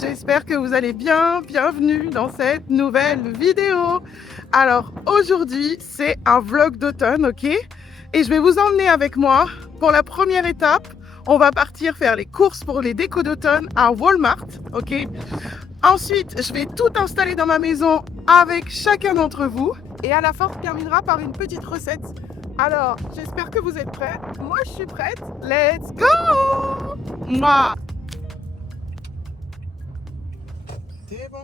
j'espère que vous allez bien. Bienvenue dans cette nouvelle vidéo. Alors aujourd'hui, c'est un vlog d'automne, ok? Et je vais vous emmener avec moi pour la première étape. On va partir faire les courses pour les décos d'automne à Walmart, ok? Ensuite, je vais tout installer dans ma maison avec chacun d'entre vous. Et à la fin, on terminera par une petite recette. Alors, j'espère que vous êtes prêts. Moi, je suis prête. Let's go! Moi. C'est bon.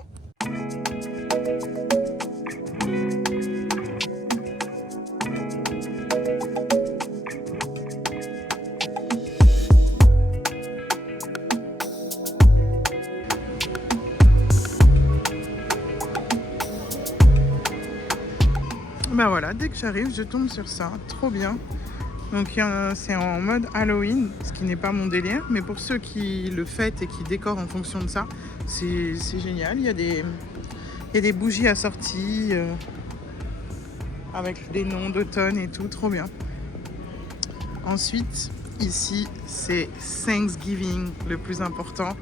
Ben voilà, dès que j'arrive, je tombe sur ça. Trop bien. Donc c'est en mode Halloween, ce qui n'est pas mon délire. Mais pour ceux qui le fêtent et qui décorent en fonction de ça, c'est génial. Il y a des bougies assorties avec des noms d'automne et tout. Trop bien. Ensuite, ici, c'est Thanksgiving le plus important.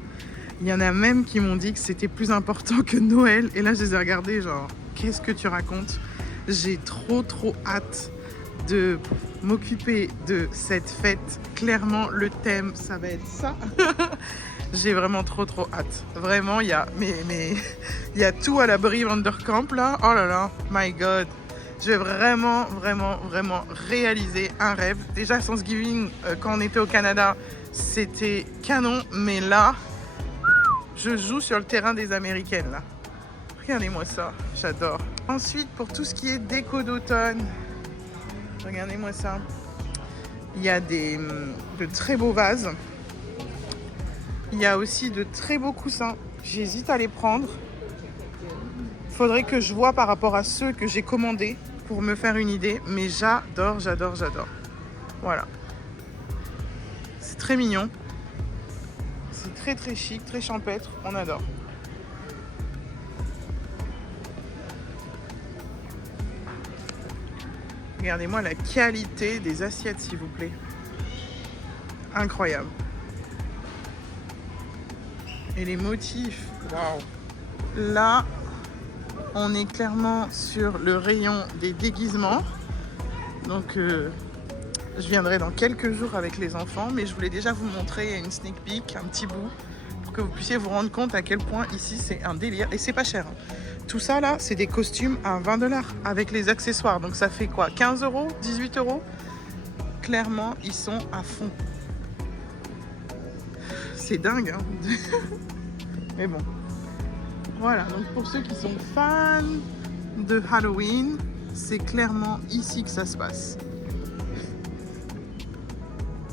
Il y en a même qui m'ont dit que c'était plus important que Noël. Et là, je les ai regardés genre, qu'est-ce que tu racontes? J'ai trop hâte de m'occuper de cette fête. Clairement, le thème, ça va être ça. J'ai vraiment trop hâte. Vraiment, il y a il y a tout à l'abri Vanderkamp là. Oh là là, my God. Je vais vraiment réaliser un rêve. Déjà, Thanksgiving, quand on était au Canada, c'était canon. Mais là, je joue sur le terrain des Américaines là. Regardez-moi ça, j'adore. Ensuite, pour tout ce qui est déco d'automne, regardez-moi ça. Il y a de très beaux vases. Il y a aussi de très beaux coussins. J'hésite à les prendre. Faudrait que je vois par rapport à ceux que j'ai commandés pour me faire une idée. Mais j'adore. Voilà. C'est très mignon. C'est très chic, très champêtre. On adore. Regardez-moi la qualité des assiettes, s'il vous plaît. Incroyable. Et les motifs, waouh. Là, on est clairement sur le rayon des déguisements. Donc, je viendrai dans quelques jours avec les enfants, mais je voulais déjà vous montrer une sneak peek, un petit bout, pour que vous puissiez vous rendre compte à quel point ici c'est un délire. Et c'est pas cher. Tout ça là, c'est des costumes à 20$ avec les accessoires. Donc ça fait quoi, 15 €, 18 €? Clairement, ils sont à fond. C'est dingue, hein. Mais bon. Voilà, donc pour ceux qui sont fans de Halloween, c'est clairement ici que ça se passe.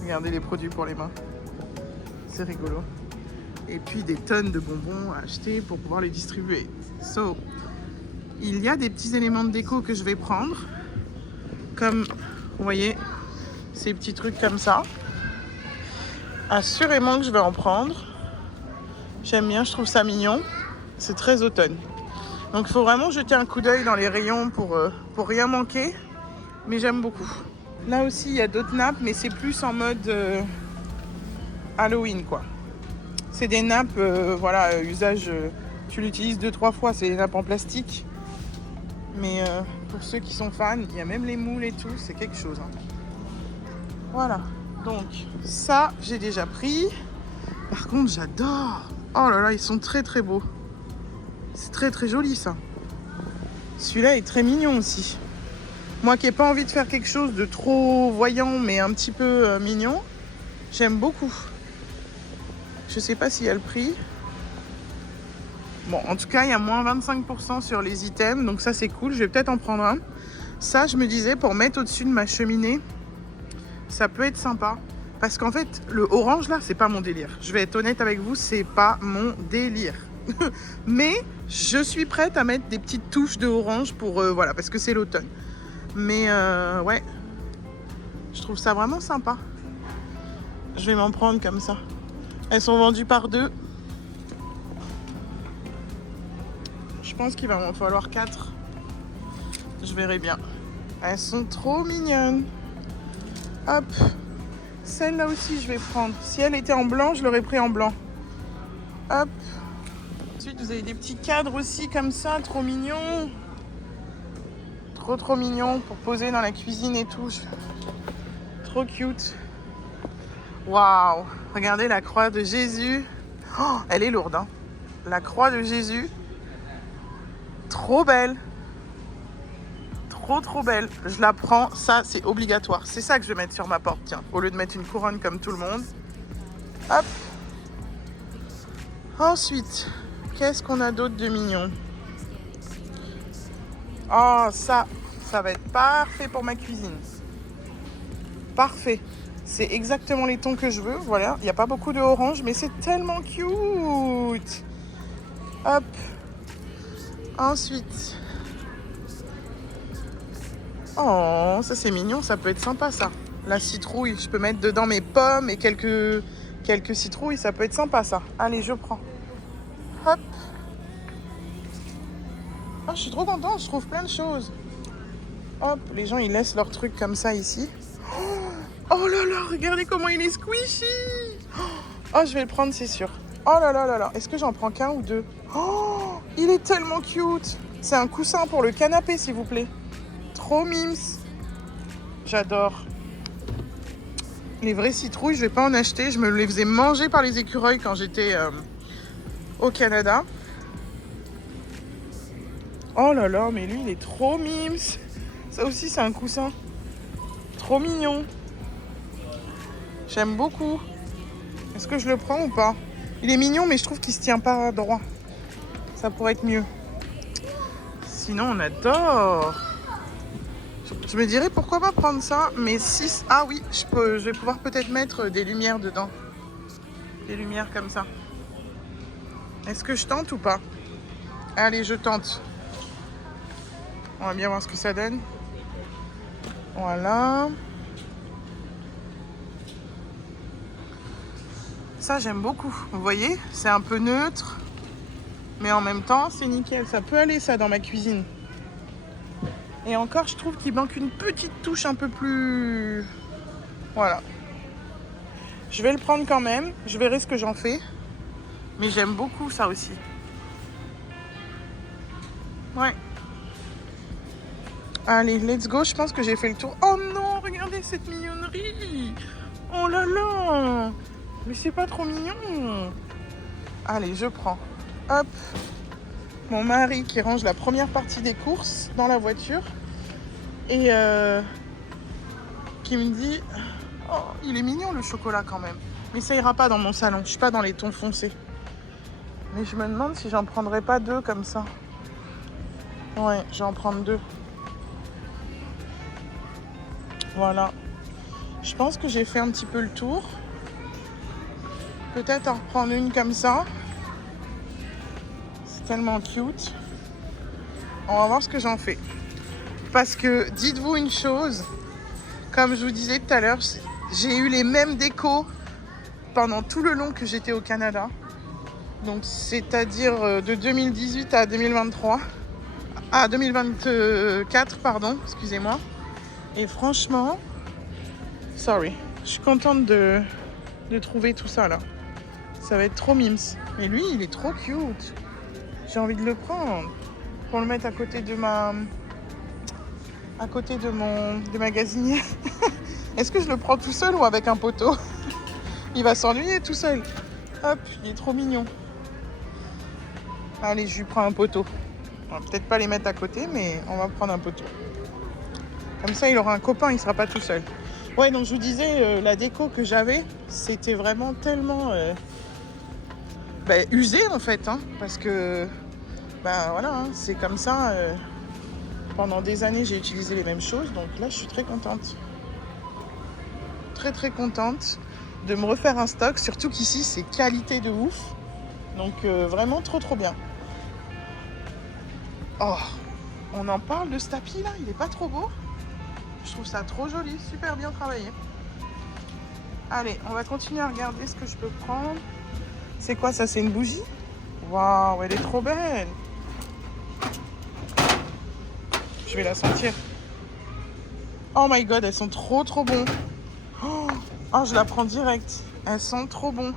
Regardez les produits pour les mains. C'est rigolo. Et puis des tonnes de bonbons à acheter pour pouvoir les distribuer. So, il y a des petits éléments de déco que je vais prendre. Comme, vous voyez, ces petits trucs comme ça. Assurément que je vais en prendre. J'aime bien, je trouve ça mignon. C'est très automne. Donc il faut vraiment jeter un coup d'œil dans les rayons pour rien manquer. Mais j'aime beaucoup. Là aussi, il y a d'autres nappes, mais c'est plus en mode Halloween, quoi. C'est des nappes, voilà, usage, tu l'utilises 2-3 fois, c'est des nappes en plastique. Mais pour ceux qui sont fans, il y a même les moules et tout, c'est quelque chose. Hein. Voilà, donc ça, j'ai déjà pris. Par contre, j'adore. Oh là là, ils sont très beaux. C'est très joli, ça. Celui-là est très mignon aussi. Moi qui n'ai pas envie de faire quelque chose de trop voyant, mais un petit peu mignon, j'aime beaucoup. Je sais pas s'il y a le prix. Bon, en tout cas, il y a moins 25% sur les items. Donc ça, c'est cool. Je vais peut-être en prendre un. Ça, je me disais, pour mettre au-dessus de ma cheminée, ça peut être sympa. Parce qu'en fait, le orange, là, c'est pas mon délire. Je vais être honnête avec vous, c'est pas mon délire. Mais je suis prête à mettre des petites touches de orange pour... voilà, parce que c'est l'automne. Mais ouais, je trouve ça vraiment sympa. Je vais m'en prendre comme ça. Elles sont vendues par 2. Je pense qu'il va m'en falloir 4. Je verrai bien. Elles sont trop mignonnes. Hop. Celle-là aussi, je vais prendre. Si elle était en blanc, je l'aurais pris en blanc. Hop. Ensuite, vous avez des petits cadres aussi comme ça, trop mignons. Trop mignon pour poser dans la cuisine et tout. Trop cute. Waouh! Regardez la croix de Jésus. Oh, elle est lourde, hein. La croix de Jésus. Trop belle. Trop belle. Je la prends. Ça, c'est obligatoire. C'est ça que je vais mettre sur ma porte, tiens. Au lieu de mettre une couronne comme tout le monde. Hop. Ensuite, qu'est-ce qu'on a d'autre de mignon? Oh, ça va être parfait pour ma cuisine. Parfait. C'est exactement les tons que je veux. Voilà, il n'y a pas beaucoup de orange, mais c'est tellement cute. Hop. Ensuite. Oh, ça c'est mignon, ça peut être sympa ça. La citrouille, je peux mettre dedans mes pommes et quelques citrouilles, ça peut être sympa ça. Allez, je prends. Hop. Oh, je suis trop contente, je trouve plein de choses. Hop, les gens ils laissent leurs trucs comme ça ici. Oh là là, regardez comment il est squishy. Oh, je vais le prendre, c'est sûr. Oh là là là là, est-ce que j'en prends qu'un ou deux? Oh, il est tellement cute. C'est un coussin pour le canapé, s'il vous plaît. Trop mimes. J'adore. Les vraies citrouilles, je vais pas en acheter. Je me les faisais manger par les écureuils quand j'étais au Canada. Oh là là, mais lui, il est trop mimes. Ça aussi, c'est un coussin. Trop mignon. J'aime beaucoup. Est-ce que je le prends ou pas? Il est mignon, mais je trouve qu'il se tient pas droit. Ça pourrait être mieux. Sinon, on adore. Je me dirais pourquoi pas prendre ça, mais 6. Ah oui, je vais pouvoir peut-être mettre des lumières dedans. Des lumières comme ça. Est-ce que je tente ou pas? Allez, je tente. On va bien voir ce que ça donne. Voilà. Ça, j'aime beaucoup. Vous voyez, c'est un peu neutre. Mais en même temps, c'est nickel. Ça peut aller, ça, dans ma cuisine. Et encore, je trouve qu'il manque une petite touche un peu plus... Voilà. Je vais le prendre quand même. Je verrai ce que j'en fais. Mais j'aime beaucoup ça aussi. Ouais. Allez, let's go. Je pense que j'ai fait le tour. Oh non, regardez cette mignonnerie. Oh là là. Mais c'est pas trop mignon. Allez, je prends. Hop. Mon mari qui range la première partie des courses dans la voiture. Et qui me dit... Oh, il est mignon le chocolat quand même. Mais ça ira pas dans mon salon. Je suis pas dans les tons foncés. Mais je me demande si j'en prendrais pas deux comme ça. Ouais, je vais en prendre deux. Voilà. Je pense que j'ai fait un petit peu le tour. Peut-être en reprendre une comme ça. C'est tellement cute. On va voir ce que j'en fais. Parce que dites-vous une chose. Comme je vous disais tout à l'heure, j'ai eu les mêmes décos pendant tout le long que j'étais au Canada. Donc c'est-à-dire de 2018 à 2023. À 2024, pardon, excusez-moi. Et franchement, je suis contente de trouver tout ça là. Ça va être trop mimes. Et lui, il est trop cute. J'ai envie de le prendre pour le mettre à côté de ma gazinière. Est-ce que je le prends tout seul ou avec un poteau? Il va s'ennuyer tout seul. Hop, il est trop mignon. Allez, je lui prends un poteau. On va peut-être pas les mettre à côté, mais on va prendre un poteau. Comme ça, il aura un copain, il sera pas tout seul. Ouais, donc je vous disais, la déco que j'avais, c'était vraiment tellement usé en fait, hein, parce que voilà, hein, c'est comme ça. Pendant des années, j'ai utilisé les mêmes choses, donc là, je suis très contente. Très contente de me refaire un stock, surtout qu'ici, c'est qualité de ouf. Donc vraiment trop bien. Oh, on en parle de ce tapis là, il est pas trop beau? Je trouve ça trop joli, super bien travaillé. Allez, on va continuer à regarder ce que je peux prendre. C'est quoi ça? C'est une bougie? Waouh, elle est trop belle. Je vais la sentir. Oh my god, elles sont trop bon. Oh, je la prends direct. Elles sont trop bon.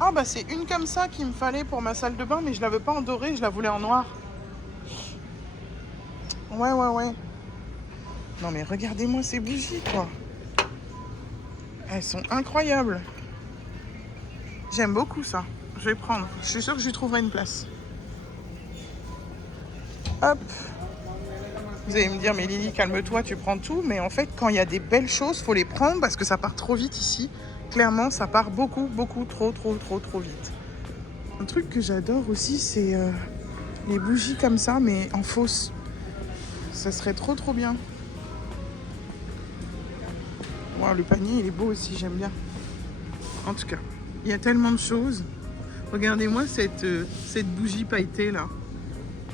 Ah bah c'est une comme ça qu'il me fallait pour ma salle de bain, mais je la veux pas en doré, je la voulais en noir. Ouais, ouais, ouais. Non mais regardez-moi ces bougies, quoi. Elles sont incroyables. J'aime beaucoup ça. Je vais prendre. Je suis sûre que je lui trouverai une place. Hop. Vous allez me dire, mais Lily, calme-toi, tu prends tout. Mais en fait, quand il y a des belles choses, faut les prendre parce que ça part trop vite ici. Clairement, ça part beaucoup, beaucoup, trop vite. Un truc que j'adore aussi, c'est les bougies comme ça, mais en fausse. Ça serait trop bien. Wow, le panier, il est beau aussi, j'aime bien. En tout cas, il y a tellement de choses. Regardez-moi cette bougie pailletée là.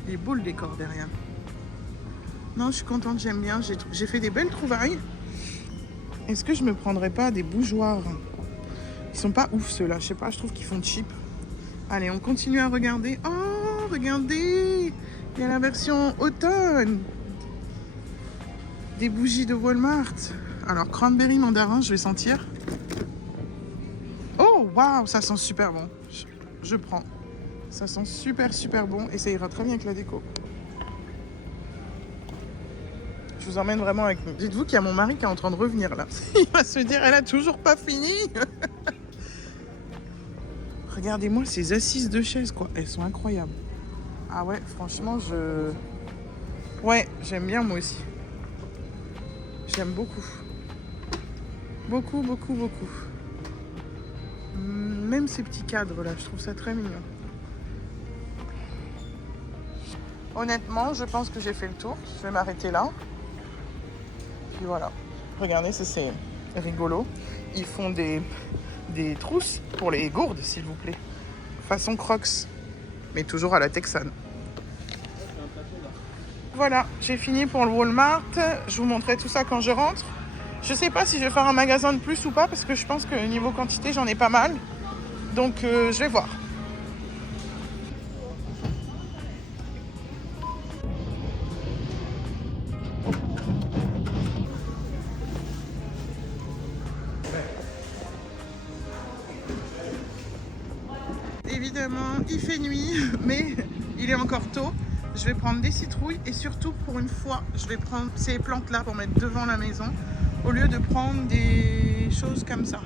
Il est beau le décor derrière. Non, je suis contente, j'aime bien. J'ai fait des belles trouvailles. Est-ce que je me prendrais pas des bougeoirs? Ils sont pas ouf ceux-là, je sais pas, je trouve qu'ils font cheap. Allez, on continue à regarder. Oh, regardez! Il y a la version automne. Des bougies de Walmart. Alors, cranberry mandarin, je vais sentir. Oh, waouh, ça sent super bon. Je prends. Ça sent super bon et ça ira très bien avec la déco. Je vous emmène vraiment avec nous. Dites-vous qu'il y a mon mari qui est en train de revenir là. Il va se dire, elle a toujours pas fini. Regardez-moi ces assises de chaises, quoi. Elles sont incroyables. Ah ouais, franchement, ouais, j'aime bien moi aussi. J'aime beaucoup. Beaucoup. Même ces petits cadres là, je trouve ça très mignon. Honnêtement, je pense que j'ai fait le tour. Je vais m'arrêter là. Puis voilà. Regardez, ça c'est rigolo. Ils font des trousses pour les gourdes, s'il vous plaît. Façon Crocs, mais toujours à la texane. Voilà, j'ai fini pour le Walmart. Je vous montrerai tout ça quand je rentre. Je sais pas si je vais faire un magasin de plus ou pas, parce que je pense que niveau quantité, j'en ai pas mal. Donc, je vais voir. Évidemment, il fait nuit, mais il est encore tôt. Je vais prendre des citrouilles et surtout, pour une fois, je vais prendre ces plantes-là pour mettre devant la maison au lieu de prendre des choses comme ça.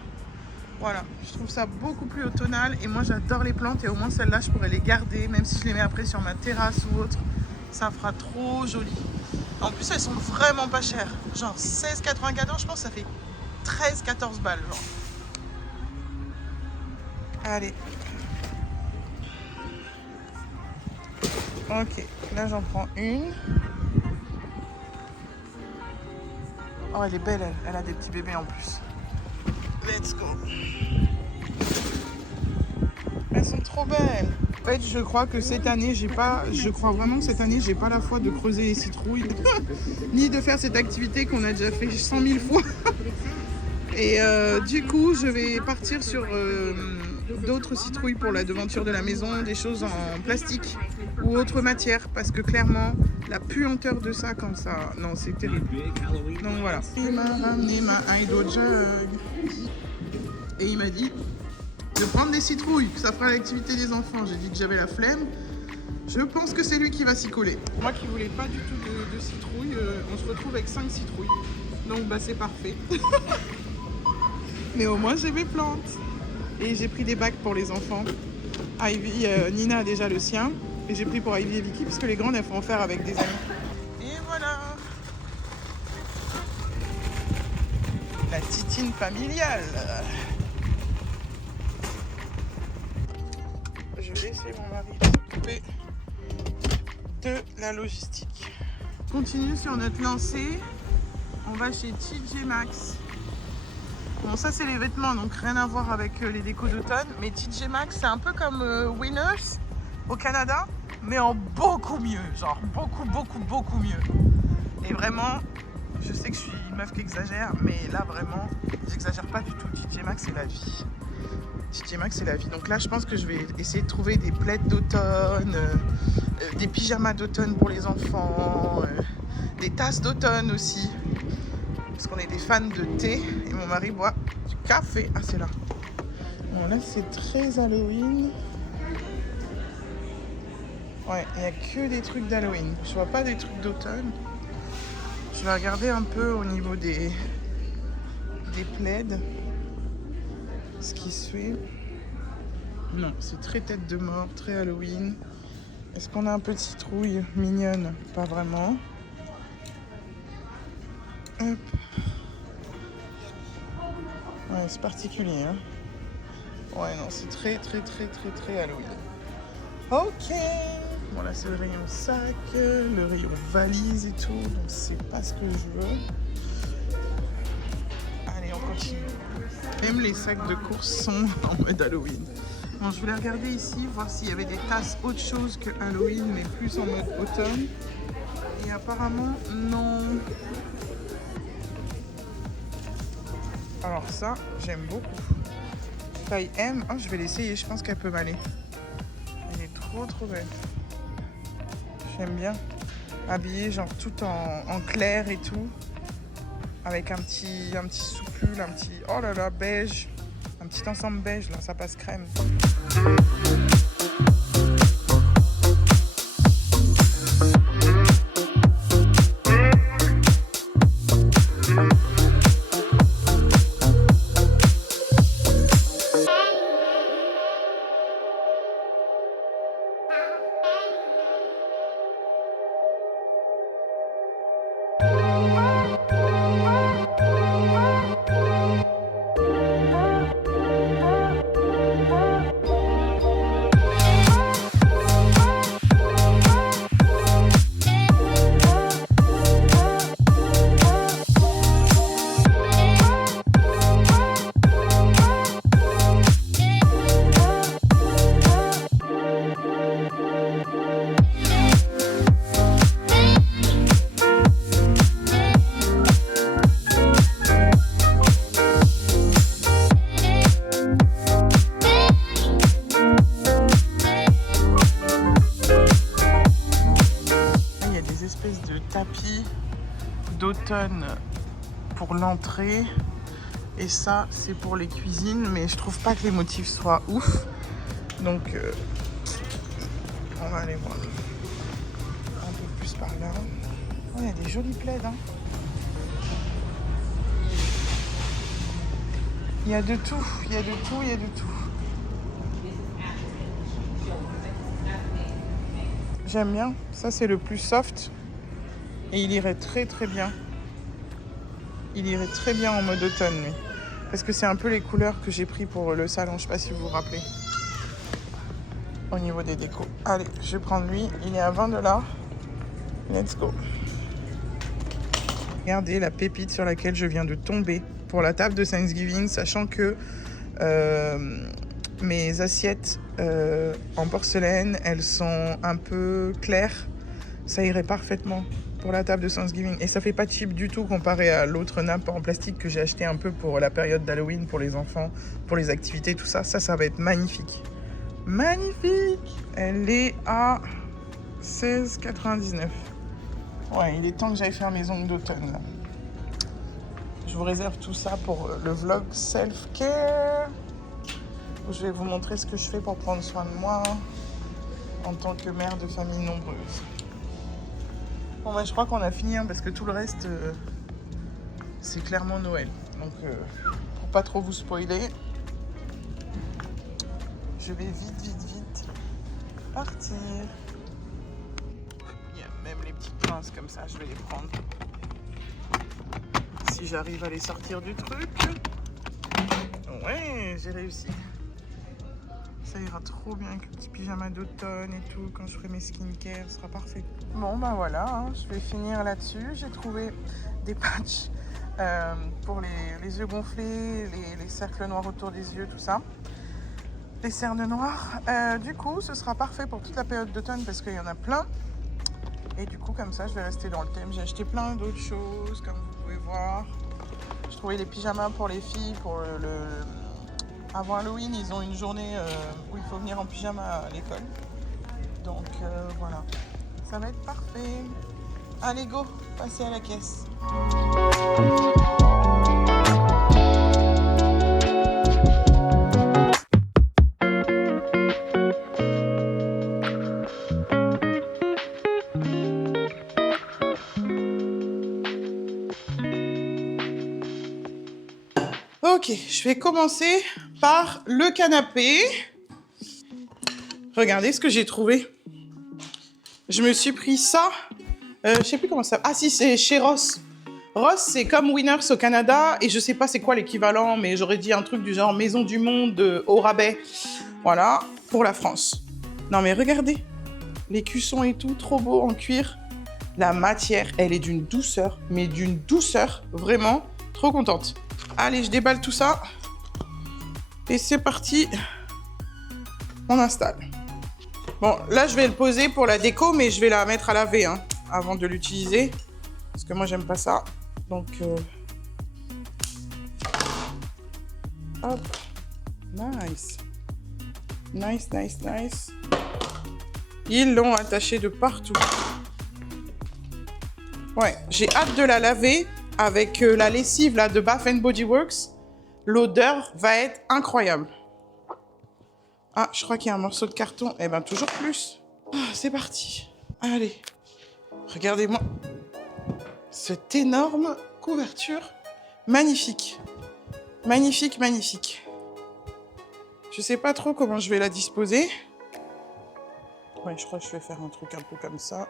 Voilà, je trouve ça beaucoup plus automnal et moi j'adore les plantes et au moins celles-là je pourrais les garder même si je les mets après sur ma terrasse ou autre, ça fera trop joli. En plus elles sont vraiment pas chères, genre 16,94, je pense que ça fait 13-14 balles genre. Allez. Ok, là j'en prends une. Oh elle est belle elle a des petits bébés en plus. Let's go. Elles sont trop belles. En fait, je crois que cette année, je crois vraiment que cette année, j'ai pas la foi de creuser les citrouilles, ni de faire cette activité qu'on a déjà fait 100 000 fois. Et du coup, je vais partir sur d'autres citrouilles pour la devanture de la maison, des choses en plastique ou autre matière, parce que clairement, la puanteur de ça, quand ça... Non, c'est terrible. Donc voilà. Il m'a ramené ma Hydro Jug. Et il m'a dit de prendre des citrouilles, que ça fera l'activité des enfants. J'ai dit que j'avais la flemme. Je pense que c'est lui qui va s'y coller. Moi qui voulais pas du tout de citrouilles, on se retrouve avec 5 citrouilles. Donc bah c'est parfait. Mais au moins j'ai mes plantes. Et j'ai pris des bacs pour les enfants. Ivy, Nina a déjà le sien. Et j'ai pris pour Ivy et Vicky, parce que les grandes elles font en faire avec des amis. Et voilà. La titine familiale. Je vais laisser mon mari s'occuper de la logistique. On continue sur notre lancée. On va chez TJ Maxx. Bon, ça c'est les vêtements, donc rien à voir avec les décos d'automne. Mais TJ Maxx, c'est un peu comme Winners au Canada, mais en beaucoup mieux. Genre beaucoup mieux. Et vraiment, je sais que je suis une meuf qui exagère, mais là vraiment, j'exagère pas du tout. TJ Maxx, c'est la vie. TJ Maxx, c'est la vie. Donc là, je pense que je vais essayer de trouver des plaids d'automne, des pyjamas d'automne pour les enfants, des tasses d'automne aussi. Parce qu'on est des fans de thé et mon mari boit du café. Ah, c'est là. Bon, là, c'est très Halloween. Ouais, il n'y a que des trucs d'Halloween. Je vois pas des trucs d'automne. Je vais regarder un peu au niveau des plaids. Ce qui se fait. Non, c'est très tête de mort, très Halloween. Est-ce qu'on a un peu de citrouille mignonne? Pas vraiment. Hop. Ouais, c'est particulier, hein. Ouais, non, c'est très Halloween. Ok. Bon, là, c'est le rayon sac, le rayon valise et tout. Donc, c'est pas ce que je veux. Allez, on continue. Même les sacs de course sont en mode Halloween. Bon, je voulais regarder ici, voir s'il y avait des tasses autre chose que Halloween, mais plus en mode automne. Et apparemment, non. Alors ça, j'aime beaucoup. Taille M. Oh, je vais l'essayer, je pense qu'elle peut m'aller. Elle est trop belle. J'aime bien. Habillée genre tout en clair et tout. Avec un petit soupule, un petit... Oh là là, beige. Un petit ensemble beige, là, ça passe crème. Tapis d'automne pour l'entrée et ça c'est pour les cuisines, mais je trouve pas que les motifs soient ouf, donc on va aller voir un peu plus par là. Oh, il y a des jolis plaids, hein. Il y a de tout, il y a de tout, il y a de tout. J'aime bien, ça c'est le plus soft. Et il irait très bien. Il irait très bien en mode automne, lui. Parce que c'est un peu les couleurs que j'ai pris pour le salon. Je sais pas si vous vous rappelez. Au niveau des décos. Allez, je vais prendre lui. Il est à 20$. Let's go. Regardez la pépite sur laquelle je viens de tomber pour la table de Thanksgiving. Sachant que mes assiettes en porcelaine, elles sont un peu claires. Ça irait parfaitement pour la table de Thanksgiving. Et ça fait pas cheap du tout comparé à l'autre nappe en plastique que j'ai acheté un peu pour la période d'Halloween, pour les enfants, pour les activités, tout ça. Ça va être magnifique. Magnifique! Elle est à 16,99. Ouais, il est temps que j'aille faire mes ongles d'automne, là. Je vous réserve tout ça pour le vlog self-care. Je vais vous montrer ce que je fais pour prendre soin de moi en tant que mère de famille nombreuse. Bon, bah, je crois qu'on a fini, hein, parce que tout le reste, c'est clairement Noël. Donc, pour pas trop vous spoiler, je vais vite partir. Il y a même les petites pinces comme ça, je vais les prendre. Si j'arrive à les sortir du truc. Ouais, j'ai réussi. Ça ira trop bien avec le petit pyjama d'automne et tout. Quand je ferai mes skincare, ce sera parfait. Bon, bah voilà, hein, je vais finir là-dessus. J'ai trouvé des patchs pour les yeux gonflés, les cercles noirs autour des yeux, tout ça. Les cernes noires. Du coup, ce sera parfait pour toute la période d'automne parce qu'il y en a plein. Et du coup, comme ça, je vais rester dans le thème. J'ai acheté plein d'autres choses, comme vous pouvez voir. J'ai trouvé les pyjamas pour les filles, pour avant Halloween, ils ont une journée où il faut venir en pyjama à l'école. Donc voilà, ça va être parfait. Allez go, passez à la caisse. Ok, je vais commencer par le canapé. Regardez ce que j'ai trouvé. Je me suis pris ça. Je sais plus comment ça... Ah si, c'est chez Ross. Ross, c'est comme Winners au Canada. Et je sais pas c'est quoi l'équivalent, mais j'aurais dit un truc du genre Maison du Monde au rabais. Voilà, pour la France. Non mais regardez. Les cuissons et tout, trop beau en cuir. La matière, elle est d'une douceur. Mais d'une douceur, vraiment, trop contente. Allez, je déballe tout ça. Et c'est parti. On installe. Bon, là, je vais le poser pour la déco, mais je vais la mettre à laver hein, avant de l'utiliser. Parce que moi, j'aime pas ça. Donc, hop. Nice. Nice, nice, nice. Ils l'ont attaché de partout. Ouais, j'ai hâte de la laver avec la lessive là, de Bath Body Works. L'odeur va être incroyable. Ah, je crois qu'il y a un morceau de carton. Eh ben, toujours plus. Ah, c'est parti. Allez. Regardez-moi. Cette énorme couverture. Magnifique. Magnifique, magnifique. Je sais pas trop comment je vais la disposer. Ouais, je crois que je vais faire un truc un peu comme ça.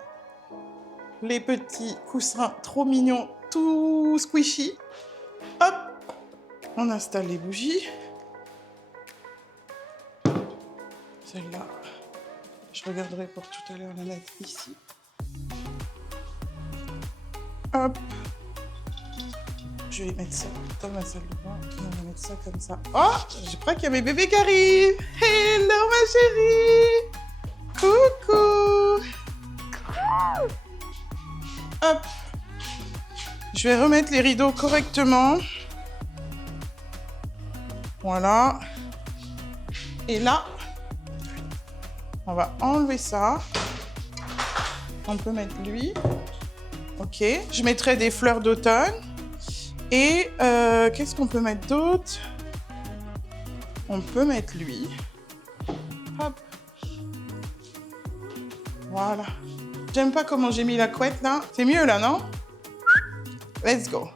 Les petits coussins trop mignons, tout squishy. Hop. On installe les bougies. Celle-là, je regarderai pour tout à l'heure la mettre ici. Hop. Je vais mettre ça dans ma salle de bain. On va mettre ça comme ça. Oh, je crois qu'il y a mes bébés qui arrivent. Hello ma chérie. Coucou. Hop. Je vais remettre les rideaux correctement. Voilà. Et là, on va enlever ça. On peut mettre lui. Ok. Je mettrai des fleurs d'automne. Et qu'est-ce qu'on peut mettre d'autre? On peut mettre lui. Hop. Voilà. J'aime pas comment j'ai mis la couette là. C'est mieux là, non? Let's go.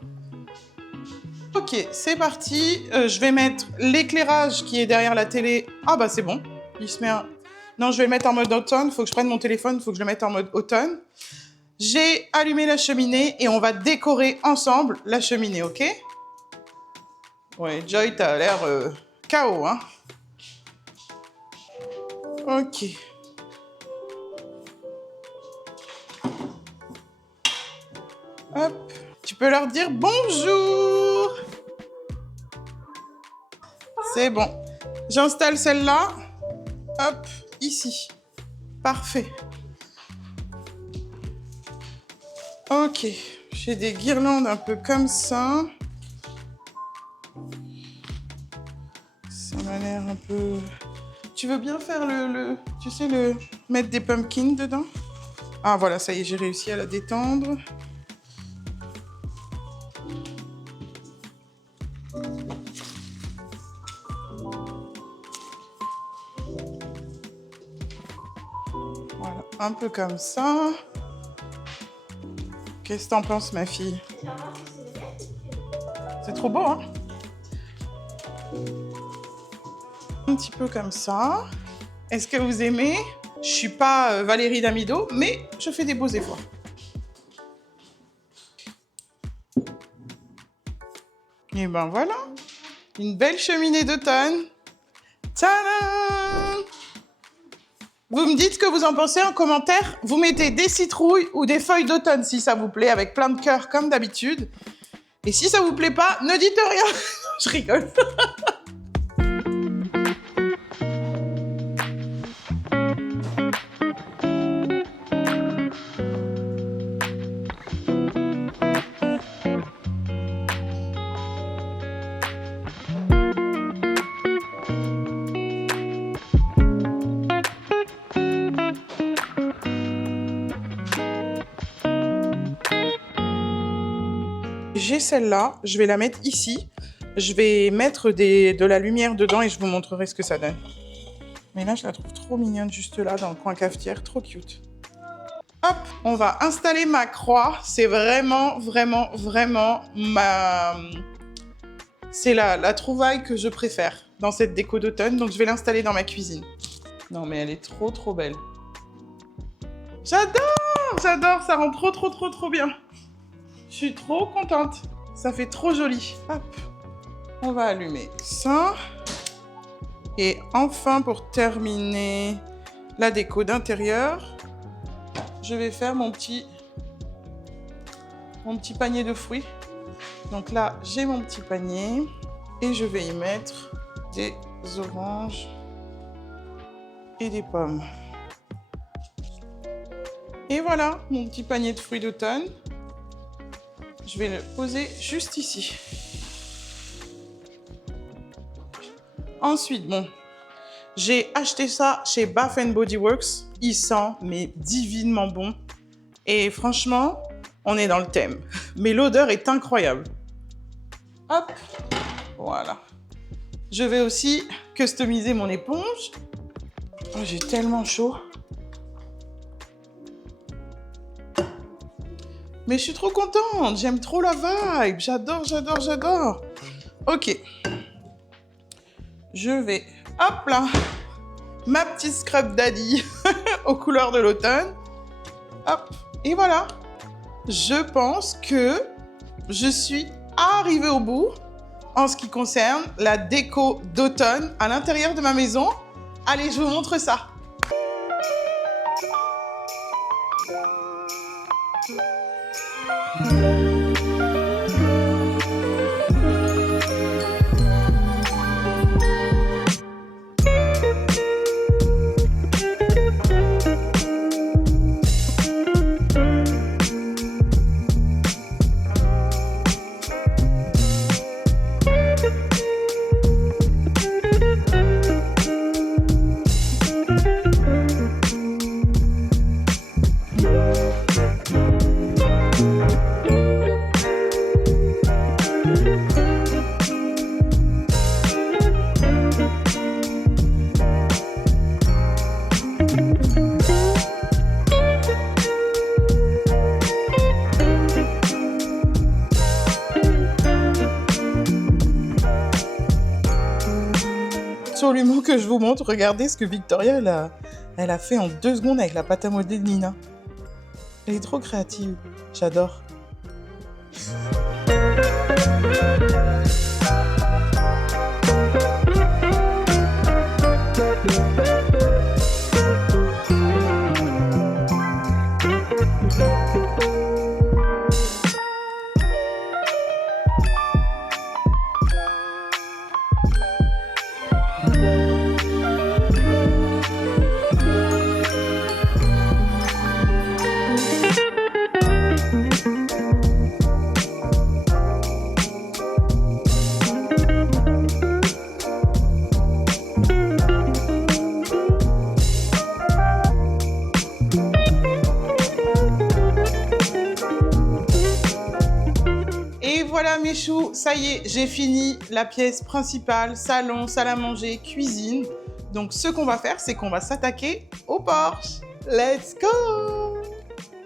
Ok, c'est parti. Je vais mettre l'éclairage qui est derrière la télé. Ah bah c'est bon. Il se met un... Non, je vais le mettre en mode automne. Faut que je prenne mon téléphone. Faut que je le mette en mode automne. J'ai allumé la cheminée et on va décorer ensemble la cheminée, ok? Ouais, Joy, t'as l'air KO, hein? Ok. Hop. Tu peux leur dire bonjour. C'est bon. J'installe celle-là. Hop, ici. Parfait. Ok. J'ai des guirlandes un peu comme ça. Ça m'a l'air un peu... Tu veux bien faire tu sais, mettre des pumpkins dedans? Ah, voilà, ça y est, j'ai réussi à la détendre. Voilà, un peu comme ça. Qu'est-ce que t'en penses, ma fille? C'est trop beau, hein? Un petit peu comme ça. Est-ce que vous aimez? Je suis pas Valérie Damido, mais je fais des beaux efforts. Et ben voilà, une belle cheminée d'automne. Tadam! Vous me dites ce que vous en pensez en commentaire. Vous mettez des citrouilles ou des feuilles d'automne si ça vous plaît, avec plein de cœurs comme d'habitude. Et si ça vous plaît pas, ne dites rien. Je rigole. J'ai celle-là, je vais la mettre ici. Je vais mettre de la lumière dedans et je vous montrerai ce que ça donne. Mais là, je la trouve trop mignonne juste là, dans le coin cafetière, trop cute. Hop, on va installer ma croix. C'est vraiment, vraiment, vraiment ma... C'est la trouvaille que je préfère dans cette déco d'automne, donc je vais l'installer dans ma cuisine. Non mais elle est trop belle. J'adore, ça rend trop bien. Je suis trop contente, ça fait trop joli. Hop, on va allumer ça. Et enfin, pour terminer la déco d'intérieur, je vais faire mon petit panier de fruits. Donc là, j'ai mon petit panier et je vais y mettre des oranges et des pommes. Et voilà, mon petit panier de fruits d'automne. Je vais le poser juste ici. Ensuite, bon, j'ai acheté ça chez Bath & Body Works. Il sent, mais divinement bon. Et franchement, on est dans le thème. Mais l'odeur est incroyable. Hop, voilà. Je vais aussi customiser mon éponge. Oh, j'ai tellement chaud. Mais je suis trop contente. J'aime trop la vibe. J'adore. Ok. Je vais, hop là, ma petite scrub daddy aux couleurs de l'automne. Hop, et voilà. Je pense que je suis arrivée au bout en ce qui concerne la déco d'automne à l'intérieur de ma maison. Allez, je vous montre ça. Absolument que je vous montre. Regardez ce que Victoria elle a fait en 2 secondes avec la pâte à modeler de Nina. Elle est trop créative. J'adore. Voilà mes choux, ça y est, j'ai fini la pièce principale, salon, salle à manger, cuisine. Donc ce qu'on va faire, c'est qu'on va s'attaquer au porche. Let's go!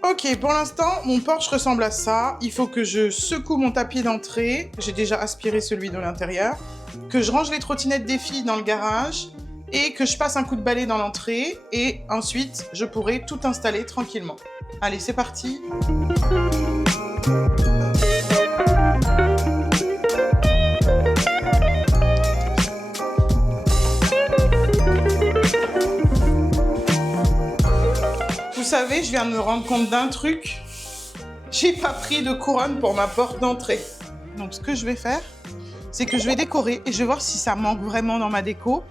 Ok, pour l'instant, mon porche ressemble à ça. Il faut que je secoue mon tapis d'entrée. J'ai déjà aspiré celui de l'intérieur. Que je range les trottinettes des filles dans le garage. Et que je passe un coup de balai dans l'entrée. Et ensuite, je pourrai tout installer tranquillement. Allez, c'est parti! Vous savez, je viens de me rendre compte d'un truc. J'ai pas pris de couronne pour ma porte d'entrée. Donc ce que je vais faire, c'est que je vais décorer et je vais voir si ça manque vraiment dans ma déco.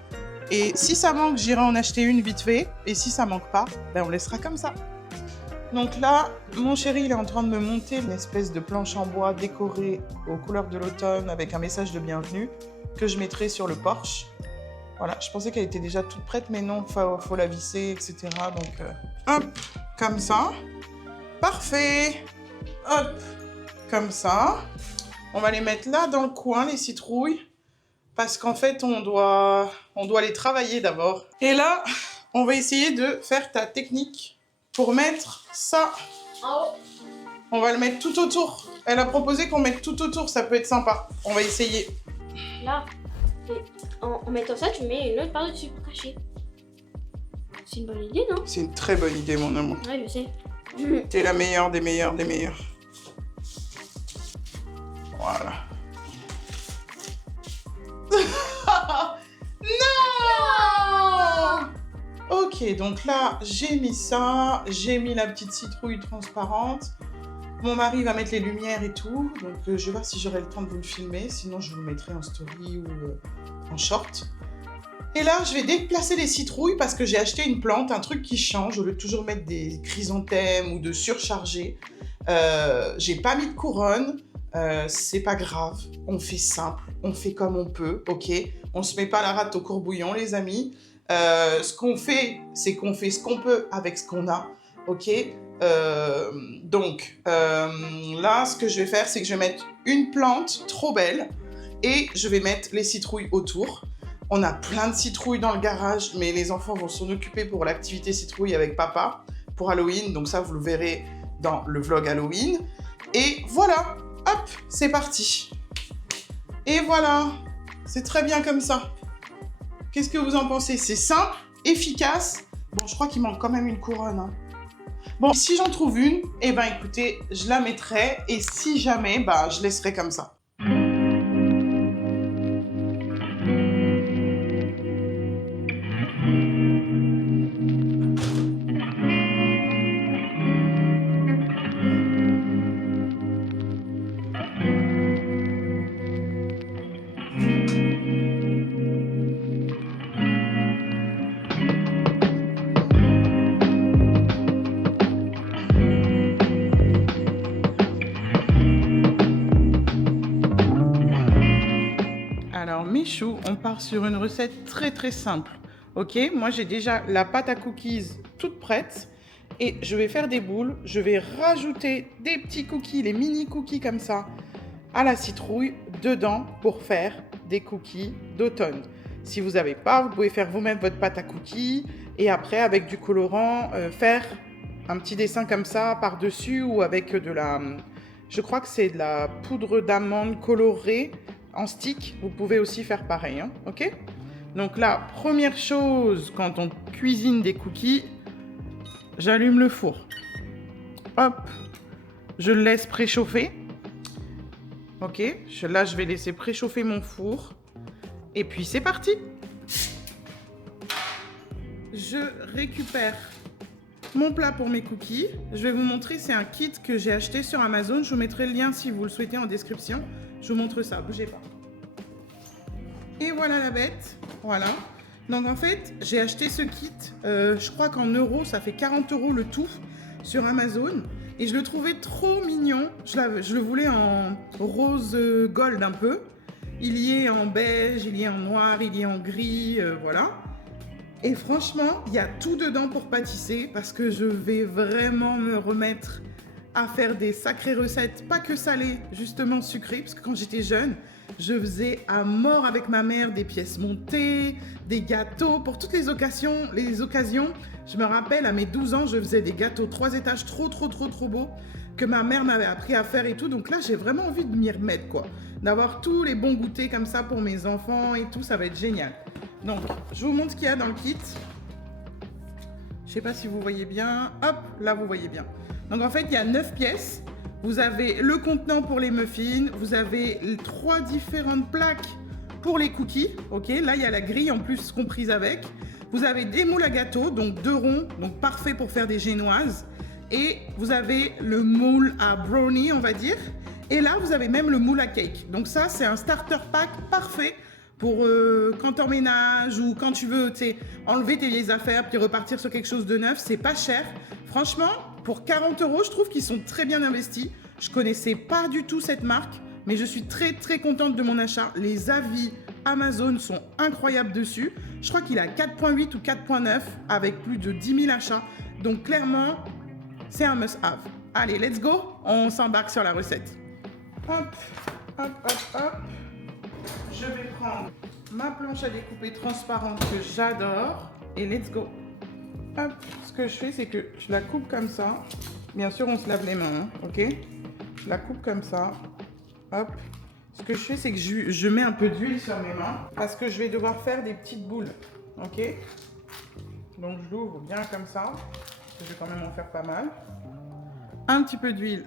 Et si ça manque, j'irai en acheter une vite fait. Et si ça manque pas, ben on laissera comme ça. Donc là, mon chéri, il est en train de me monter une espèce de planche en bois décorée aux couleurs de l'automne avec un message de bienvenue que je mettrai sur le porche. Voilà, je pensais qu'elle était déjà toute prête, mais non, faut la visser, etc. Donc, hop, comme ça. Parfait. Hop, comme ça. On va les mettre là dans le coin, les citrouilles. Parce qu'en fait, on doit les travailler d'abord. Et là, on va essayer de faire ta technique pour mettre ça. On va le mettre tout autour. Elle a proposé qu'on mette tout autour, ça peut être sympa. On va essayer. là, en mettant ça, tu mets une autre par-dessus pour cacher. C'est une bonne idée, non? C'est une très bonne idée, mon amour. Ouais, je sais. T'es la meilleure des meilleures des meilleures. Voilà. Non! Ok, donc là, j'ai mis ça. J'ai mis la petite citrouille transparente. Mon mari va mettre les lumières et tout. Donc, je vais voir si j'aurai le temps de vous le filmer. Sinon, je vous le mettrai en story ou en short. Et là, je vais déplacer les citrouilles parce que j'ai acheté une plante, un truc qui change. Au lieu de toujours mettre des chrysanthèmes ou de surcharger. J'ai pas mis de couronne. C'est pas grave. On fait simple. On fait comme on peut, ok? On se met pas la rate au courbouillon, les amis. Ce qu'on fait, c'est qu'on fait ce qu'on peut avec ce qu'on a, ok? Donc, là, ce que je vais faire, c'est que je vais mettre une plante trop belle et je vais mettre les citrouilles autour. On a plein de citrouilles dans le garage, mais les enfants vont s'en occuper pour l'activité citrouille avec papa pour Halloween. Donc ça, vous le verrez dans le vlog Halloween. Et voilà, hop, c'est parti. Et voilà, c'est très bien comme ça. Qu'est-ce que vous en pensez? C'est simple, efficace. Bon, je crois qu'il manque quand même une couronne, hein. Bon, si j'en trouve une, eh ben écoutez, je la mettrai. Et si jamais, bah, je laisserai comme ça. Alors, Michou, on part sur une recette très très simple. Ok, moi j'ai déjà la pâte à cookies toute prête et je vais faire des boules. Je vais rajouter des petits cookies, les mini cookies comme ça, à la citrouille dedans pour faire des cookies d'automne. Si vous n'avez pas, vous pouvez faire vous-même votre pâte à cookies et après avec du colorant, faire un petit dessin comme ça par-dessus ou avec de la... Je crois que c'est de la poudre d'amande colorée en stick. Vous pouvez aussi faire pareil, hein, ok? Donc là, première chose, quand on cuisine des cookies, j'allume le four. Hop, je le laisse préchauffer. Ok, là je vais laisser préchauffer mon four. Et puis c'est parti. Je récupère mon plat pour mes cookies. Je vais vous montrer, c'est un kit que j'ai acheté sur Amazon. Je vous mettrai le lien si vous le souhaitez en description. Je vous montre ça, bougez pas. Et voilà la bête, voilà. Donc en fait, j'ai acheté ce kit, je crois qu'en euros, ça fait 40 € le tout sur Amazon. Et je le trouvais trop mignon. Je le voulais en rose gold un peu. Il y est en beige, il y est en noir, il y est en gris, voilà. Et franchement, il y a tout dedans pour pâtisser parce que je vais vraiment me remettre à faire des sacrées recettes, pas que salées, justement sucrées, parce que quand j'étais jeune, je faisais à mort avec ma mère des pièces montées, des gâteaux, pour toutes les occasions. Je me rappelle, à mes 12 ans, je faisais des gâteaux 3 étages trop beaux que ma mère m'avait appris à faire et tout. Donc là, j'ai vraiment envie de m'y remettre, quoi. D'avoir tous les bons goûters comme ça pour mes enfants et tout, ça va être génial. Donc, je vous montre ce qu'il y a dans le kit. Je sais pas si vous voyez bien. Hop, là, vous voyez bien. Donc, en fait, il y a 9 pièces. Vous avez le contenant pour les muffins. Vous avez 3 différentes plaques pour les cookies. Ok, là, il y a la grille en plus comprise avec. Vous avez des moules à gâteau, donc 2 ronds, donc parfait pour faire des génoises. Et vous avez le moule à brownie, on va dire. Et là, vous avez même le moule à cake. Donc ça, c'est un starter pack parfait pour quand tu emménages ou quand tu veux enlever tes vieilles affaires puis repartir sur quelque chose de neuf. C'est pas cher. Franchement, pour 40 €, je trouve qu'ils sont très bien investis. Je connaissais pas du tout cette marque, mais je suis très contente de mon achat. Les avis Amazon sont incroyables dessus. Je crois qu'il a 4.8 ou 4.9 avec plus de 10 000 achats. Donc clairement, c'est un must-have. Allez, let's go. On s'embarque sur la recette. Hop, hop, hop, hop. Je vais prendre ma planche à découper transparente que j'adore. Et let's go. Hop, ce que je fais, c'est que je la coupe comme ça. Bien sûr, on se lave les mains, hein, ok? Je la coupe comme ça. Hop. Ce que je fais, c'est que je mets un peu d'huile sur mes mains parce que je vais devoir faire des petites boules. Ok? Donc je l'ouvre bien comme ça. Je vais quand même en faire pas mal. Un petit peu d'huile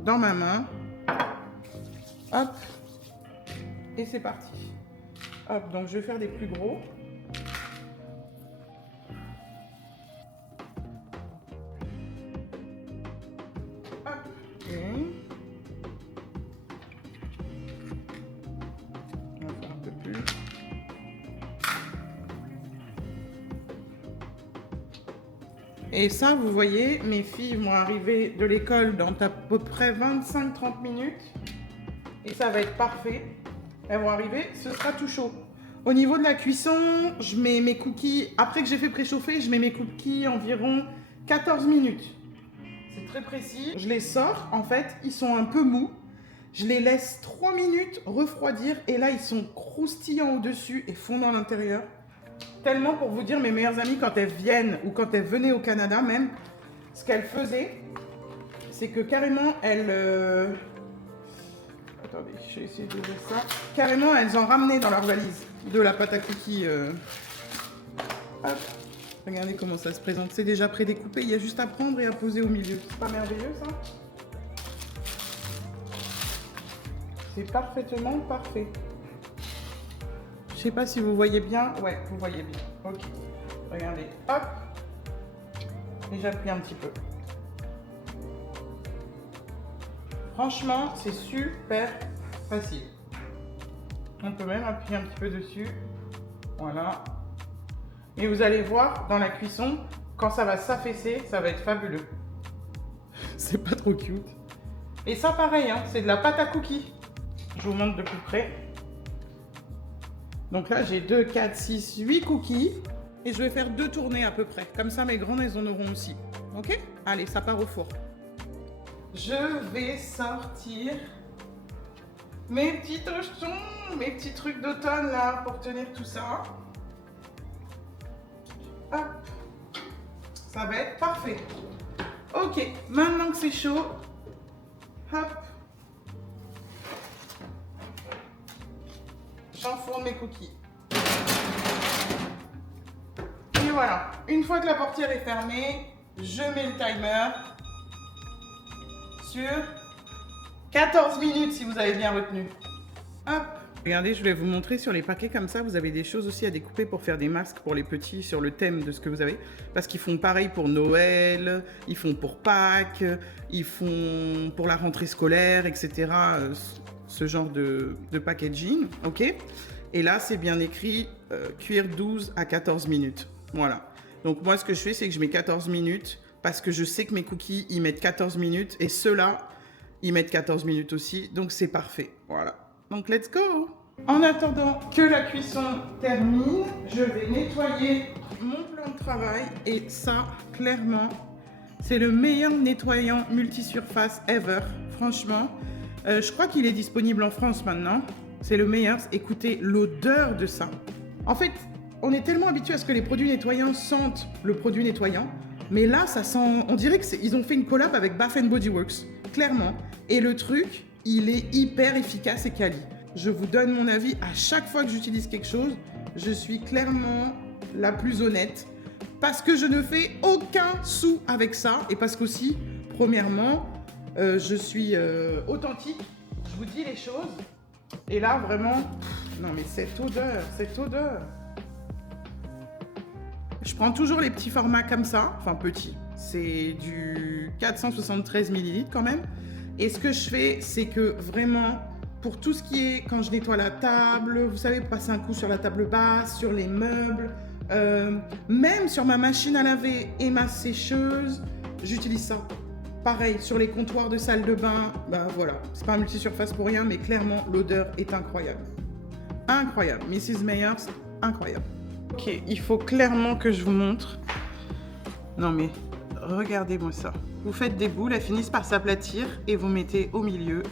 dans ma main. Hop. Et c'est parti. Hop, donc je vais faire des plus gros. Hop. Et... on va faire un peu plus. Et ça, vous voyez, mes filles vont arriver de l'école dans à peu près 25-30 minutes. Et ça va être parfait. Elles vont arriver, ce sera tout chaud. Au niveau de la cuisson, je mets mes cookies, après que j'ai fait préchauffer, je mets mes cookies environ 14 minutes. C'est très précis. Je les sors, en fait, ils sont un peu mous. Je les laisse 3 minutes refroidir et là, ils sont croustillants au-dessus et fondants à l'intérieur. Tellement, pour vous dire, mes meilleures amies, quand elles viennent ou quand elles venaient au Canada même, ce qu'elles faisaient, c'est que carrément, elles... Attendez, je vais essayer d'ouvrir ça. Carrément, elles en ramenaient dans leur valise de la pâte à cookies. Hop. Regardez comment ça se présente. C'est déjà prédécoupé. Il y a juste à prendre et à poser au milieu. C'est pas merveilleux, ça? C'est parfaitement parfait. Je sais pas si vous voyez bien. Ouais, vous voyez bien. Ok. Regardez. Hop. Et j'appuie un petit peu. Franchement, c'est super facile. On peut même appuyer un petit peu dessus. Voilà. Et vous allez voir dans la cuisson, quand ça va s'affaisser, ça va être fabuleux. C'est pas trop cute. Et ça, pareil, hein, c'est de la pâte à cookies. Je vous montre de plus près. Donc là, j'ai 2, 4, 6, 8 cookies. Et je vais faire 2 tournées à peu près. Comme ça, mes grandes, elles en auront aussi. Ok? Allez, ça part au four. Je vais sortir mes petits toastons, mes petits trucs d'automne là pour tenir tout ça. Hop, ça va être parfait. Ok, maintenant que c'est chaud, hop, j'enfourne mes cookies. Et voilà, une fois que la portière est fermée, je mets le timer sur 14 minutes si vous avez bien retenu. Hop. Regardez, je vais vous montrer sur les paquets comme ça, vous avez des choses aussi à découper pour faire des masques pour les petits sur le thème de ce que vous avez. Parce qu'ils font pareil pour Noël, ils font pour Pâques, ils font pour la rentrée scolaire, etc. Ce genre de packaging, ok? Et là, c'est bien écrit cuire 12 à 14 minutes. Voilà. Donc moi, ce que je fais, c'est que je mets 14 minutes parce que je sais que mes cookies, ils mettent 14 minutes et ceux-là, ils mettent 14 minutes aussi. Donc c'est parfait. Voilà. Donc let's go! En attendant que la cuisson termine, je vais nettoyer mon plan de travail. Et ça, clairement, c'est le meilleur nettoyant multisurface ever. Franchement, je crois qu'il est disponible en France maintenant. C'est le meilleur. Écoutez l'odeur de ça. En fait, on est tellement habitué à ce que les produits nettoyants sentent le produit nettoyant. Mais là, ça sent... On dirait qu'ils ont fait une collab avec Bath & Body Works. Clairement. Et le truc, il est hyper efficace et quali. Je vous donne mon avis à chaque fois que j'utilise quelque chose. Je suis clairement la plus honnête parce que je ne fais aucun sou avec ça et parce qu'aussi, premièrement, je suis authentique. Je vous dis les choses. Et là, vraiment, non mais cette odeur. Je prends toujours les petits formats comme ça, enfin petits. C'est du 473 ml quand même. Et ce que je fais, c'est que vraiment, pour tout ce qui est, quand je nettoie la table, vous savez, passer un coup sur la table basse, sur les meubles, même sur ma machine à laver et ma sécheuse, j'utilise ça. Pareil, sur les comptoirs de salle de bain, bah voilà, c'est pas un multisurface pour rien, mais clairement, l'odeur est incroyable. Incroyable. Mrs. Meyers, incroyable. Ok, il faut clairement que je vous montre. Non mais, regardez-moi ça. Vous faites des boules, elles finissent par s'aplatir et vous mettez au milieu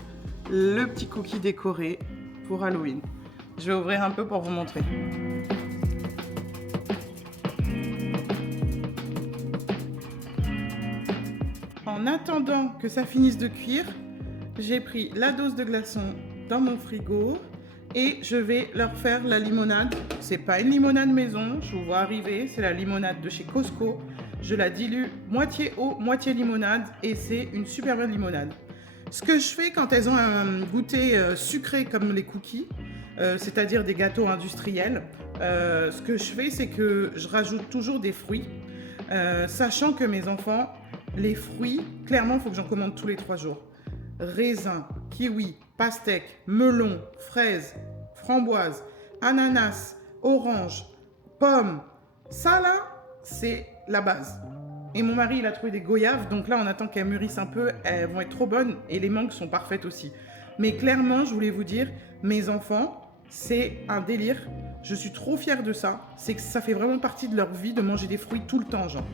le petit cookie décoré pour Halloween. Je vais ouvrir un peu pour vous montrer. En attendant que ça finisse de cuire, j'ai pris la dose de glaçons dans mon frigo et je vais leur faire la limonade. C'est pas une limonade maison, je vous vois arriver, c'est la limonade de chez Costco. Je la dilue moitié eau, moitié limonade et c'est une super bonne limonade. Ce que je fais quand elles ont un goûter sucré comme les cookies, c'est-à-dire des gâteaux industriels, ce que je fais, c'est que je rajoute toujours des fruits, sachant que mes enfants, les fruits, clairement, il faut que j'en commande tous les 3 jours. Raisin, kiwi, pastèque, melon, fraise, framboise, ananas, orange, pomme, ça là, c'est la base. Et mon mari, il a trouvé des goyaves, donc là, on attend qu'elles mûrissent un peu, elles vont être trop bonnes, et les mangues sont parfaites aussi. Mais clairement, je voulais vous dire, mes enfants, c'est un délire. Je suis trop fière de ça. C'est que ça fait vraiment partie de leur vie de manger des fruits tout le temps, genre.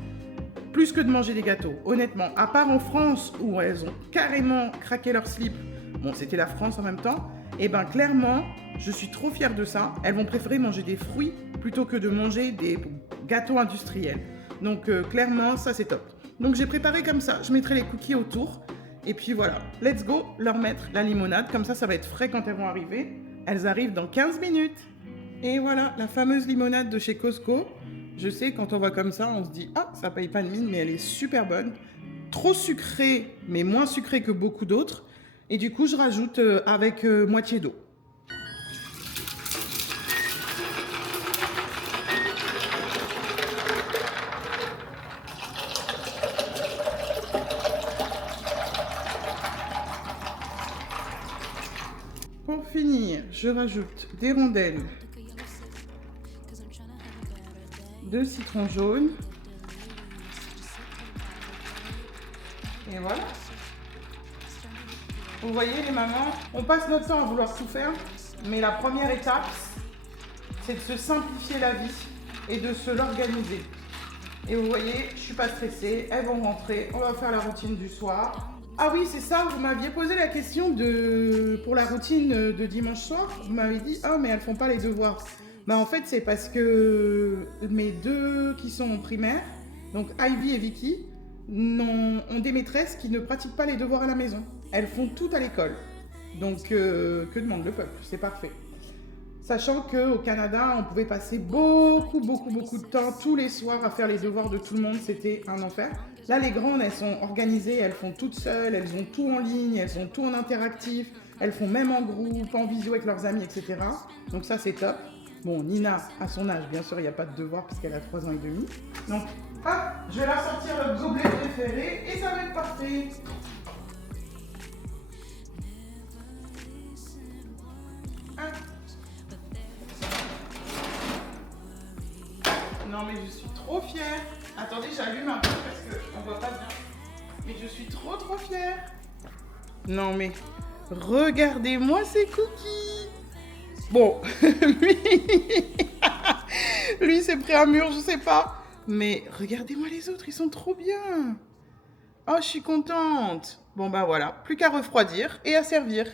Plus que de manger des gâteaux, honnêtement. À part en France, où elles ont carrément craqué leur slip. Bon, c'était la France en même temps. Et ben clairement, je suis trop fière de ça. Elles vont préférer manger des fruits plutôt que de manger des gâteaux industriels. Donc clairement, ça c'est top. Donc j'ai préparé comme ça. Je mettrai les cookies autour. Et puis voilà, let's go leur mettre la limonade. Comme ça va être frais quand elles vont arriver. Elles arrivent dans 15 minutes. Et voilà, la fameuse limonade de chez Costco. Je sais, quand on voit comme ça, on se dit « Ah, ça paye pas de mine, mais elle est super bonne. » Trop sucrée, mais moins sucrée que beaucoup d'autres. Et du coup, je rajoute avec moitié d'eau. Pour finir, je rajoute des rondelles de citron jaune. Et voilà. Vous voyez les mamans, on passe notre temps à vouloir tout faire, mais la première étape, c'est de se simplifier la vie et de se l'organiser. Et vous voyez, je suis pas stressée, elles vont rentrer, on va faire la routine du soir. Ah oui, c'est ça, vous m'aviez posé la question pour la routine de dimanche soir. Vous m'avez dit, ah mais elles font pas les devoirs. Bah en fait, c'est parce que mes deux qui sont en primaire, donc Ivy et Vicky, ont des maîtresses qui ne pratiquent pas les devoirs à la maison. Elles font tout à l'école. Donc, que demande le peuple? C'est parfait. Sachant qu'au Canada, on pouvait passer beaucoup de temps, tous les soirs, à faire les devoirs de tout le monde. C'était un enfer. Là, les grandes, elles sont organisées, elles font toutes seules, elles ont tout en ligne, elles ont tout en interactif, elles font même en groupe, en visio avec leurs amis, etc. Donc ça, c'est top. Bon, Nina, à son âge, bien sûr, il n'y a pas de devoir puisqu'elle a 3 ans et demi. Donc, hop, je vais leur sortir le gobelet préféré et ça va être parfait. Non mais je suis trop fière. Attendez, j'allume un peu parce qu'on voit pas bien. Mais je suis trop fière. Non mais, regardez-moi ces cookies. Bon, lui c'est pris un mur, je sais pas. Mais regardez-moi les autres, ils sont trop bien. Oh, je suis contente. Bon bah voilà, plus qu'à refroidir et à servir.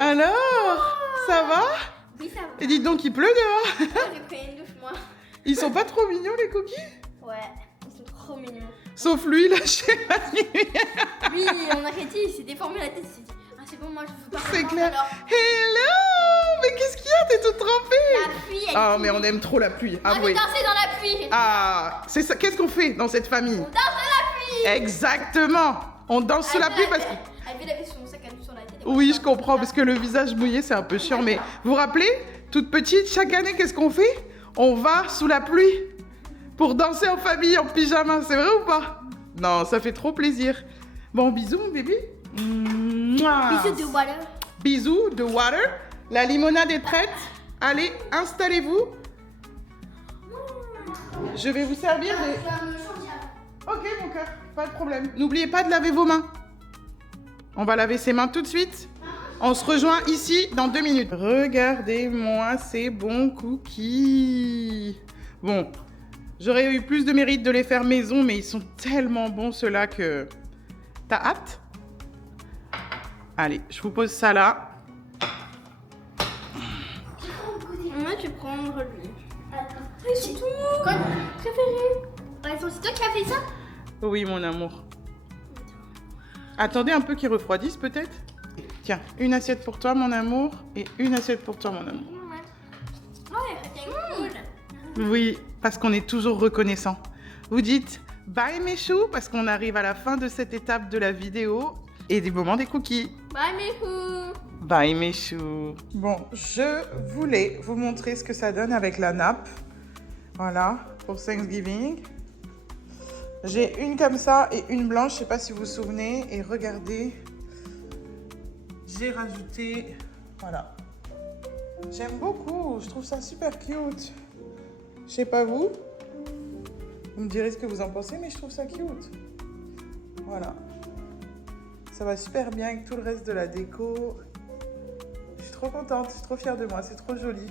Alors, ça va? Oui, ça va. Et dites donc, il pleut dehors. J'ai pris une douche, moi. Ils sont pas trop mignons les cookies? Ouais, ils sont trop mignons. Sauf lui, lâché la nuit. Lui, on a arrêté, il s'est déformé la tête, il s'est dit ah c'est bon, moi je veux pas. C'est clair. Alors, Hello! Mais qu'est-ce qu'il y a? T'es toute trempée. la pluie, elle Ah, est mais on aime trop la pluie. On Ah veut oui. danser dans la pluie. Ah, c'est ça. Qu'est-ce qu'on fait dans cette famille? On danse dans la pluie. Exactement. On danse sous la pluie parce que... Elle avait son sac à dos sur la tête. Oui, je comprends, parce que le visage mouillé, c'est un peu chiant. Mais vous vous rappelez, toute petite, chaque année, qu'est-ce qu'on fait? On va sous la pluie pour danser en famille, en pyjama. C'est vrai ou pas? Non, ça fait trop plaisir. Bon, bisous, mon bébé. Mouah. Bisous de water. Bisous de water. La limonade est prête. Allez, installez-vous. Je vais vous servir des... Tu vas me changer avant. Ok, mon cœur, pas de problème. N'oubliez pas de laver vos mains. On va laver ses mains tout de suite. On se rejoint ici dans 2 minutes. Regardez-moi ces bons cookies. Bon, j'aurais eu plus de mérite de les faire maison, mais ils sont tellement bons ceux-là que... T'as hâte? Allez, je vous pose ça là. Moi, je vais prendre lui. Attends. C'est tout mou. Quoi préféré? Attends, c'est toi qui as fait ça? Oui, mon amour. Attendez un peu qu'ils refroidissent peut-être. Tiens, une assiette pour toi, mon amour, et une assiette pour toi, mon amour. Ouais, c'était cool. Oui, parce qu'on est toujours reconnaissant. Vous dites bye mes choux, parce qu'on arrive à la fin de cette étape de la vidéo et du moment des cookies. Bye mes choux. Bye mes choux. Bon, je voulais vous montrer ce que ça donne avec la nappe. Voilà, pour Thanksgiving. J'ai une comme ça et une blanche, je sais pas si vous vous souvenez. Et regardez, j'ai rajouté, voilà. J'aime beaucoup, je trouve ça super cute. Je sais pas vous. Vous me direz ce que vous en pensez, mais je trouve ça cute. Voilà. Ça va super bien avec tout le reste de la déco. Je suis trop contente, je suis trop fière de moi, c'est trop joli.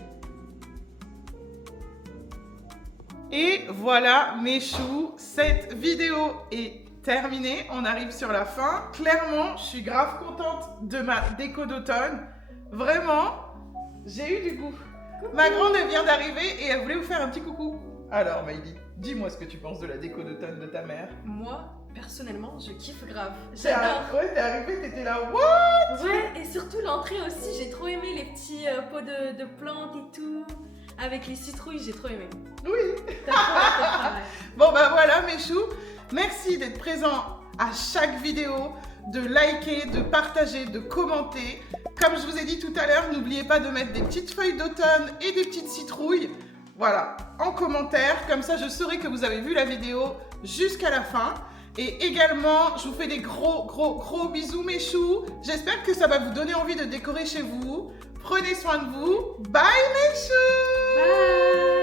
Et voilà mes choux, cette vidéo est terminée. On arrive sur la fin. Clairement, je suis grave contente de ma déco d'automne. Vraiment, j'ai eu du goût. Coucou. Ma grande, elle vient d'arriver et elle voulait vous faire un petit coucou. Alors Maïli, dis-moi ce que tu penses de la déco d'automne de ta mère. Moi, personnellement, je kiffe grave. J'adore. Ouais, t'es arrivée, t'étais là, what? Ouais, et surtout l'entrée aussi, j'ai trop aimé les petits pots de plantes et tout. Avec les citrouilles, j'ai trop aimé. Oui. T'as trop fait le travail. Bon bah voilà mes choux, merci d'être présents à chaque vidéo, de liker, de partager, de commenter. Comme je vous ai dit tout à l'heure, n'oubliez pas de mettre des petites feuilles d'automne et des petites citrouilles. Voilà, en commentaire, comme ça je saurai que vous avez vu la vidéo jusqu'à la fin. Et également, je vous fais des gros bisous mes choux. J'espère que ça va vous donner envie de décorer chez vous. Prenez soin de vous. Bye mes choux. Bye.